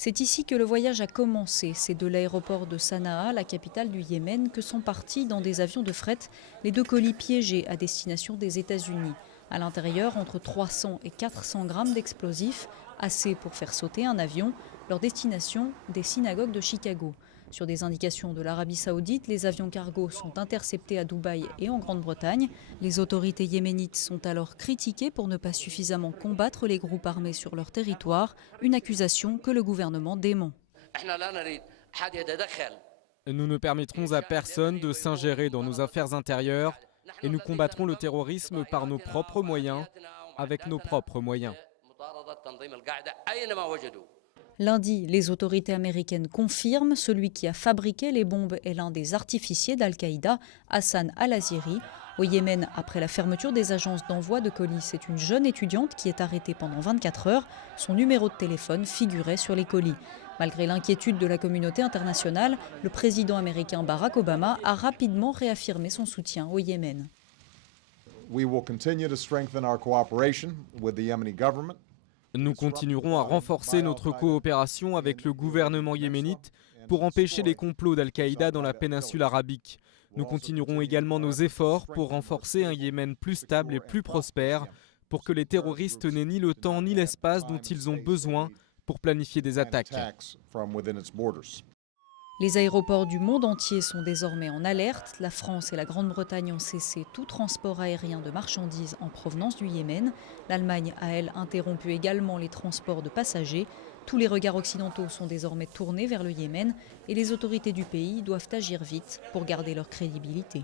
C'est ici que le voyage a commencé. C'est de l'aéroport de Sanaa, la capitale du Yémen, que sont partis dans des avions de fret les 2 colis piégés à destination des États-Unis. À l'intérieur, entre 300 et 400 grammes d'explosifs, assez pour faire sauter un avion. Leur destination, des synagogues de Chicago. Sur des indications de l'Arabie Saoudite, les avions cargo sont interceptés à Dubaï et en Grande-Bretagne. Les autorités yéménites sont alors critiquées pour ne pas suffisamment combattre les groupes armés sur leur territoire, une accusation que le gouvernement dément. Nous ne permettrons à personne de s'ingérer dans nos affaires intérieures et nous combattrons le terrorisme par nos propres moyens, avec nos propres moyens. Lundi, les autorités américaines confirment celui qui a fabriqué les bombes est l'un des artificiers d'Al-Qaïda, Hassan al-Aziri. Au Yémen, après la fermeture des agences d'envoi de colis, c'est une jeune étudiante qui est arrêtée pendant 24 heures. Son numéro de téléphone figurait sur les colis. Malgré l'inquiétude de la communauté internationale, le président américain Barack Obama a rapidement réaffirmé son soutien au Yémen. Nous continuerons à renforcer notre coopération avec le gouvernement yéménite pour empêcher les complots d'Al-Qaïda dans la péninsule arabique. Nous continuerons également nos efforts pour renforcer un Yémen plus stable et plus prospère, pour que les terroristes n'aient ni le temps ni l'espace dont ils ont besoin pour planifier des attaques. Les aéroports du monde entier sont désormais en alerte. La France et la Grande-Bretagne ont cessé tout transport aérien de marchandises en provenance du Yémen. L'Allemagne a, elle, interrompu également les transports de passagers. Tous les regards occidentaux sont désormais tournés vers le Yémen et les autorités du pays doivent agir vite pour garder leur crédibilité.